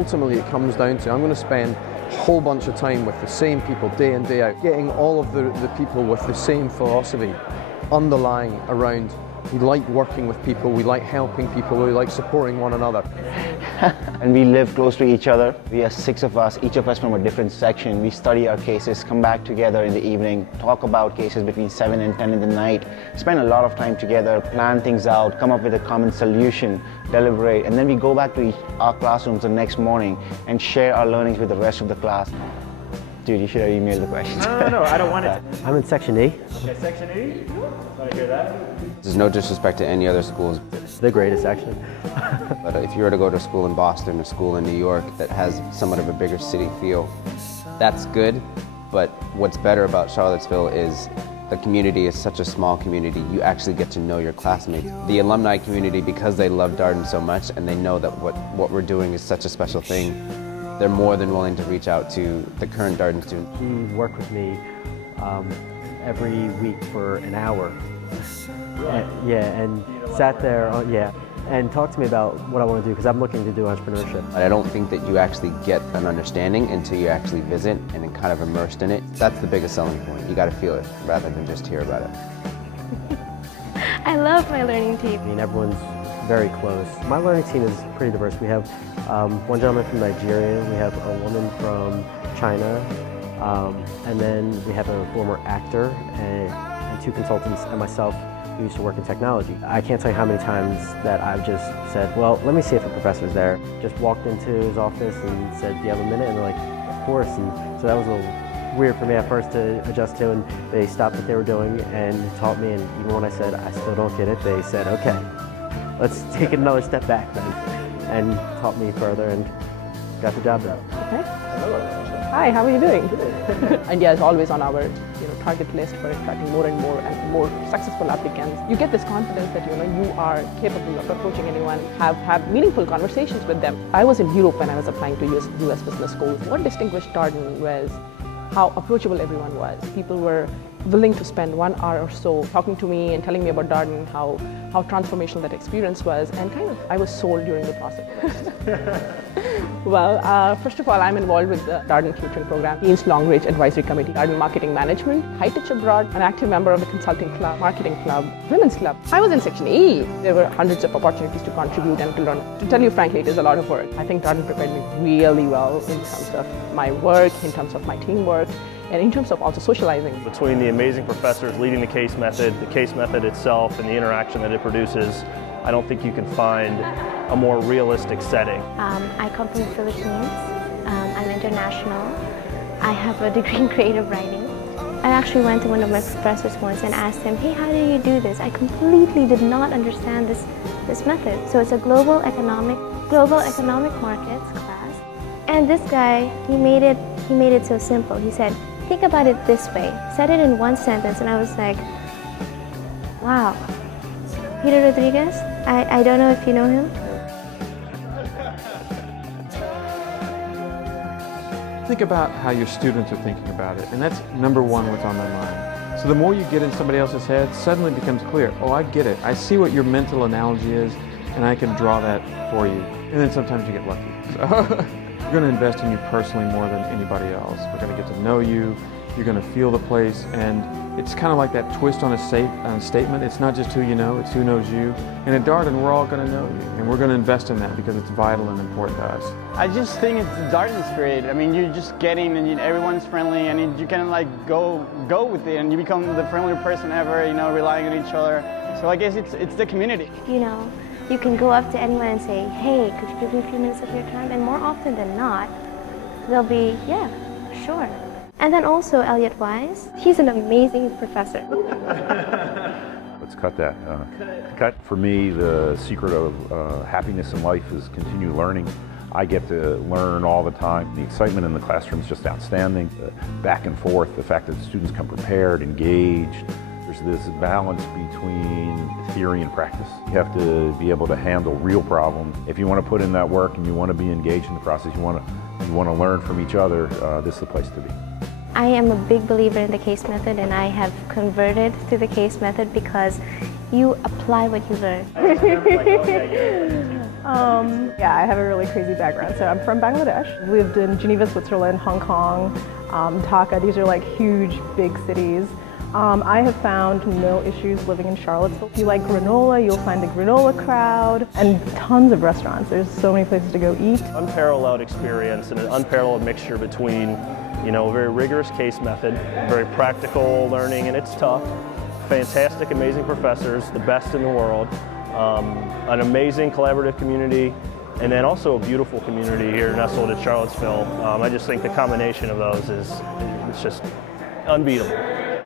Ultimately, it comes down to I'm going to spend a whole bunch of time with the same people day in, day out, getting all of the people with the same philosophy underlying around. We like working with people, we like helping people, we like supporting one another. And we live close to each other. We are 6 of us, each of us from a different section. We study our cases, come back together in the evening, talk about cases between 7 and 10 in the night, spend a lot of time together, plan things out, come up with a common solution, deliberate, and then we go back to our classrooms the next morning and share our learnings with the rest of the class. Dude, you should have emailed the questions. No, I don't want it. I'm in Section E. Okay, Section E? Want to hear that? There's no disrespect to any other schools. The greatest, actually. But if you were to go to a school in Boston or school in New York that has somewhat of a bigger city feel, that's good. But what's better about Charlottesville is the community is such a small community. You actually get to know your classmates. The alumni community, because they love Darden so much and they know that what we're doing is such a special thing, they're more than willing to reach out to the current Darden students. He worked with me every week for an hour. And sat there, and talked to me about what I want to do, because I'm looking to do entrepreneurship. I don't think that you actually get an understanding until you actually visit and then kind of immersed in it. That's the biggest selling point. You got to feel it rather than just hear about it. I love my learning team. I mean, everyone's very close. My learning team is pretty diverse. We have one gentleman from Nigeria, we have a woman from China, and then we have a former actor and 2 consultants and myself who used to work in technology. I can't tell you how many times that I've just said, well, let me see if the professor's there. Just walked into his office and said, do you have a minute? And they're like, of course. And so that was a little weird for me at first to adjust to, and they stopped what they were doing and taught me, and even when I said, I still don't get it, they said, okay, let's take another step back then, and taught me further and got the job done. Okay. Hi, how are you doing? India is always on our target list for attracting more and more successful applicants. You get this confidence that you are capable of approaching anyone, have meaningful conversations with them. I was in Europe when I was applying to US business schools. What distinguished Darden was how approachable everyone was. People were willing to spend 1 hour or so talking to me and telling me about Darden, how transformational that experience was, and kind of I was sold during the process. Well, first of all, I'm involved with the Darden Tutoring Program, Dean's Long Range Advisory Committee, Darden Marketing Management, High Touch Abroad, an active member of the Consulting Club, Marketing Club, Women's Club. I was in Section E. There were hundreds of opportunities to contribute and to learn. To tell you frankly, it is a lot of work. I think Darden prepared me really well in terms of my work, in terms of my teamwork, and in terms of also socializing. Between the amazing professors leading the case method itself, and the interaction that it produces, I don't think you can find a more realistic setting. I come from the Philippines. I'm international. I have a degree in creative writing. I actually went to one of my professors once and asked him, hey, how do you do this? I completely did not understand this method. So it's a global economic markets class. And this guy, he made it so simple. He said, think about it this way. Said it in 1 sentence, and I was like, wow. Peter Rodriguez, I don't know if you know him. Think about how your students are thinking about it, and that's number 1 what's on my mind. So the more you get in somebody else's head, suddenly it becomes clear, oh, I get it. I see what your mental analogy is, and I can draw that for you. And then sometimes you get lucky. So we're going to invest in you personally more than anybody else. We're going to get to know you. You're going to feel the place, and it's kind of like that twist on a statement. It's not just who you know, it's who knows you. And at Darden, we're all going to know you, and we're going to invest in that because it's vital and important to us. I just think it's the Darden spirit. I mean, you're just getting, and everyone's friendly, and you can like go with it, and you become the friendlier person ever. Relying on each other. So I guess it's the community. You can go up to anyone and say, hey, could you give me a few minutes of your time? And more often than not, they'll be, yeah, sure. And then also Elliot Wise, he's an amazing professor. Let's cut that. For me, the secret of happiness in life is continued learning. I get to learn all the time. The excitement in the classroom is just outstanding. The back and forth, the fact that the students come prepared, engaged. There's this balance between theory and practice. You have to be able to handle real problems. If you want to put in that work and you want to be engaged in the process, you want to learn from each other, this is the place to be. I am a big believer in the case method, and I have converted to the case method because you apply what you learn. Yeah, I have a really crazy background. So I'm from Bangladesh. Lived in Geneva, Switzerland, Hong Kong, Dhaka. These are like huge, big cities. I have found no issues living in Charlottesville. If you like granola, you'll find the granola crowd and tons of restaurants. There's so many places to go eat. Unparalleled experience and an unparalleled mixture between, you know, a very rigorous case method, very practical learning, and it's tough. Fantastic, amazing professors, the best in the world. An amazing collaborative community, and then also a beautiful community here nestled in Charlottesville. I just think the combination of those it's just unbeatable.